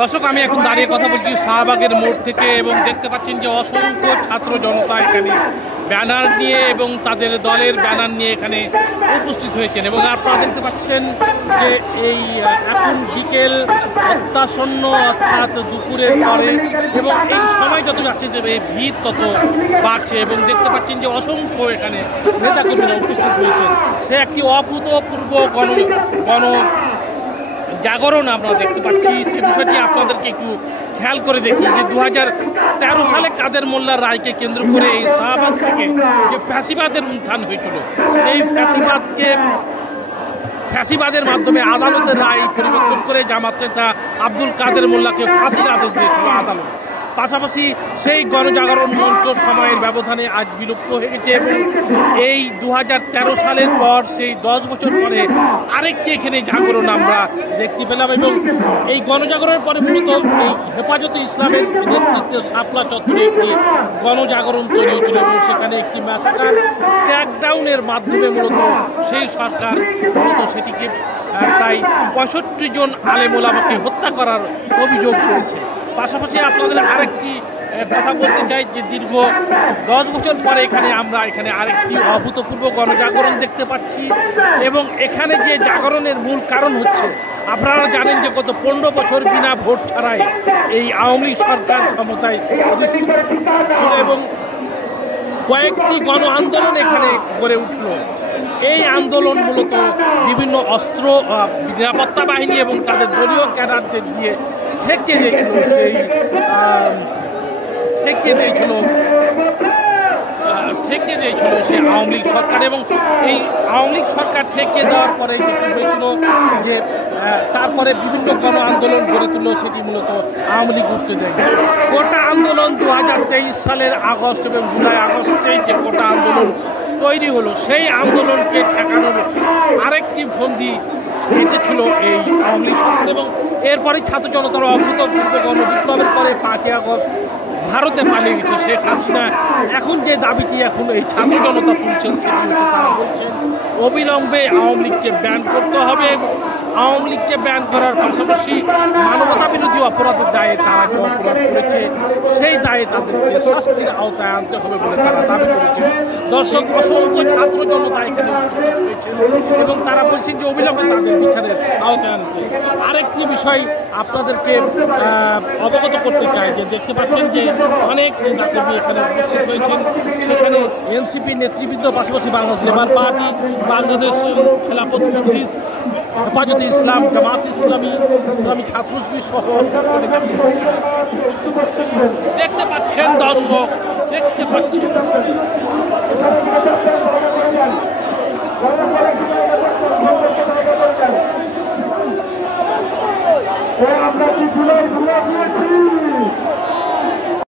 দর্শক, আমি এখন দাঁড়িয়ে কথা বলছি শাহবাগের মোড় থেকে এবং দেখতে পাচ্ছেন যে অসংখ্য ছাত্র জনতা এখানে ব্যানার নিয়ে এবং তাদের দলের ব্যানার নিয়ে এখানে উপস্থিত হয়েছেন এবং আপনারা দেখতে পাচ্ছেন যে এই এখন বিকেল অত্যাসন্ন, অর্থাৎ দুপুরের পরে, এবং এই সময় যত যাচ্ছে যে এই ভিড় তত বাড়ছে এবং দেখতে পাচ্ছেন যে অসংখ্য এখানে নেতাকর্মীরা উপস্থিত হয়েছেন। সে একটি অভূতপূর্ব গণ জাগরণ আমরা দেখতে পাচ্ছি। সেই বিষয়টি আপনাদেরকে একটু খেয়াল করে দেখি যে 2013 সালে কাদের মোল্লার রায়কে কেন্দ্র করে এই শাহবাগ থেকে যে ফ্যাসিবাদের উত্থান হয়েছিল, সেই ফ্যাসিবাদের মাধ্যমে আদালতের রায় পরিবর্তন করে জামাত নেতা আব্দুল কাদের মোল্লাকে ফাঁসির আদেশ দিয়েছিল আদালত। পাশাপাশি সেই গণজাগরণ মঞ্চ সময়ের ব্যবধানে আজ বিলুপ্ত হয়ে গেছে এবং এই 2013 সালের পর সেই 10 বছর পরে আরেকটি এখানে জাগরণ আমরা দেখতে পেলাম এবং এই গণজাগরণের পরে মূলত এই হেফাজতে ইসলামের নেতৃত্বে শাপলা চত্বরে একটি গণজাগরণ তৈরি হয়েছিল এবং সেখানে একটি ম্যাসাকার ক্র্যাকডাউনের মাধ্যমে মূলত সেই সরকার সেটিকে প্রায় 65 জন আলেম ওলামাকে হত্যা করার অভিযোগ রয়েছে। পাশাপাশি আপনাদের আরেকটি কথা বলতে চাই যে দীর্ঘ 10 বছর পরে আমরা এখানে আরেকটি অভূতপূর্ব গণজাগরণ দেখতে পাচ্ছি এবং এখানে যে জাগরণের মূল কারণ হচ্ছে, আপনারা জানেন যে গত 15 বছর বিনা ভোট ছাড়াই এই আওয়ামী লীগ সরকার ক্ষমতায় অধিষ্ঠিত ছিল এবং কয়েকটি গণ আন্দোলন এখানে গড়ে উঠল। এই আন্দোলন মূলত বিভিন্ন অস্ত্র, নিরাপত্তা বাহিনী এবং তাদের দলীয় ক্যাডারদের দিয়ে ঠেকিয়ে দিয়েছিল সেই আওয়ামী লীগ সরকার এবং এই আওয়ামী লীগ সরকার ঠেকিয়ে দেওয়ার পরে যেটি হয়েছিল যে তারপরে বিভিন্ন গণ আন্দোলন গড়ে তুলল, সেটি মূলত আওয়ামী লীগ উঠতে দেয়। কোটা আন্দোলন 2023 সালের আগস্ট এবং জুলাই আগস্টে যে কোটা আন্দোলন তৈরি হলো, সেই আন্দোলনকে ঠেকানোর আরেকটি ফন্দি এঁটেছিল এই আওয়ামী লীগ সরকার এবং এরপরে ছাত্র জনতার অভূতপূর্ব গণবিপ্লবের পরে 5ই আগস্ট ভারতে পালিয়ে গেছে শেখ হাসিনা। এখন যে দাবিটি এখন এই ছাত্র জনতা তুলছেন সেটি হচ্ছে তারা বলছেন অবিলম্বে আওয়ামী লীগকে ব্যান করতে হবে। আওয়ামী লীগকে ব্যান করার পাশাপাশি মানবতা বিরোধী অপরাধের দায়ে তারা যে অপরাধ করেছে সেই দায়ে তাদেরকে শাস্তির আওতায় আনতে হবে বলে তারা দাবি করেছেন। দর্শক, অসংখ্য ছাত্র জনতা এখানে উপস্থিত হয়েছেন এবং তারা বলছেন যে অবিলম্বে তাদের বিচারের আওতায় আনতে। আরেকটি বিষয় আপনাদেরকে অবগত করতে চাই যে দেখতে পাচ্ছেন যে অনেক নেতাকর্মী এখানে উপস্থিত হয়েছেন। সেখানে এনসিপি নেতৃবৃন্দ, পাশাপাশি বাংলাদেশ লেবার পার্টি, বাংলাদেশ খেলাফত মজলিস, হেফাজতে ইসলাম, জামাত ইসলামী, ইসলামী ছাত্র শিবির সহ দেখতে পাচ্ছেন। দর্শক দেখতে পাচ্ছেন আমরা কি ফুলে দিয়েছি